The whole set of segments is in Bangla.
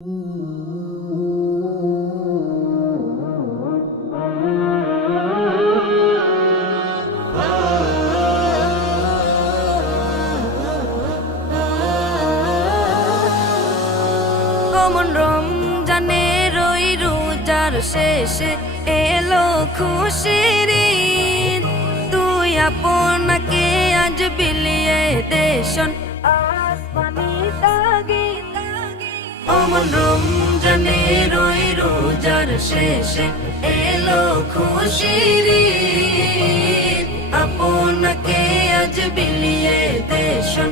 অমন রমজানের ওই রোজার শেষে এলো খুশির ঈদ। তুই আপনাকে আজ বিলিয়ে দেশন আসমানি তাগিদ। অমন রমজানের ওই রোজার শেষে এলো খুশির ঈদ। আপনাকে আজ বিলিয়ে দেশন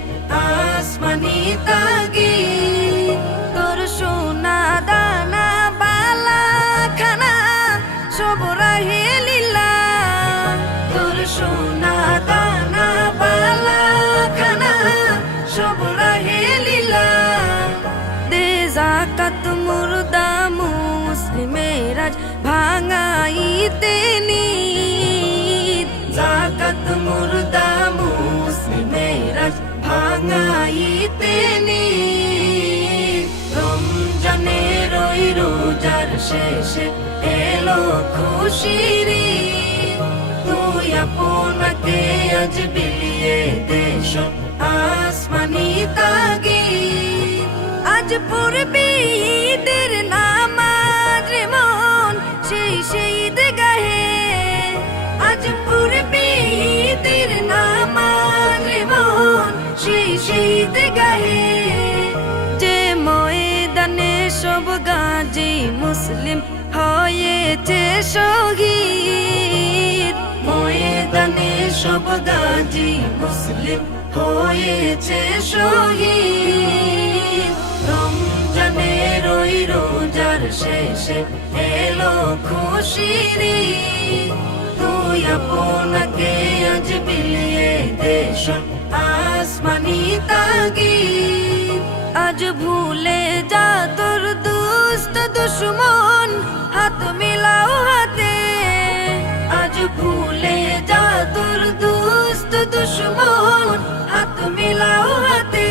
আসমানি তাগিদ। তোর সোনা দানা বালা খানা সব রাহে লীলা। তোর সোনা দানা বালা খানা সব রাহে লীলা। দে যাকাত মুর্দা মুসলিমের আজ ভাঙাইতে নিদ। যাকাত মুর্দা মুসলিমের আজ ভাঙাইতে নিদ। রমজানের ওই রোজার শেষে এলো খুশির ঈদ। তুই আপনাকে আজ বিলিয়ে দেশন আসমানি তাগিদ। আজ পড়বি ঈদের নামাজ রে মন সেই ঈদগাহে। আজ পড়বি ঈদের নামাজ রে মন সেই ঈদগাহে। যে ময়দানে সব গাজী মুসলিম হয়েছে শহীদ। ময়দানে সব গাজী মুসলিম হয়েছে শহীদ। রমজানের ওই রোজার শেষে এলো খুশির ঈদ। তুই আপনাকে আজ বিলিয়ে দেশন আসমানি তাগিদ। আজ ভুলে যা তোর দুষ্ট দুশ্মন হাত মিলাও হাতে। আজ ভুলে যা তোর দুষ্ট দুশ্মন হাত মিলাও হাতে।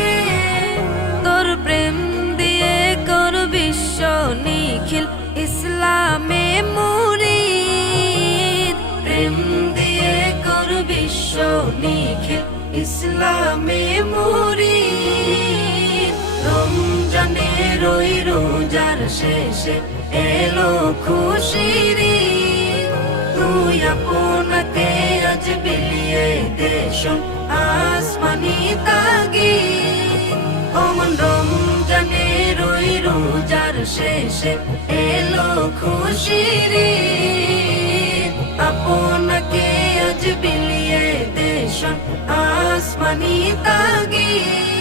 তোর প্রেম দিয়ে কর বিশ্ব নিখিল ইসলামে মুরিদ। প্রেম দিয়ে কর বিশ্ব নিখিল ইসলামে মুরিদ। রমজানের ওই রোজার শেষে এলো খুশির ঈদ। তুই আপনাকে আজ বিলিয়ে দেশন আসমানি তাগিদ। অমন রমজানের ওই রোজার শেষে এলো খুশির ঈদ। আপনাকে আজ বিলিয়ে দেশন আসমানি তাগিদ।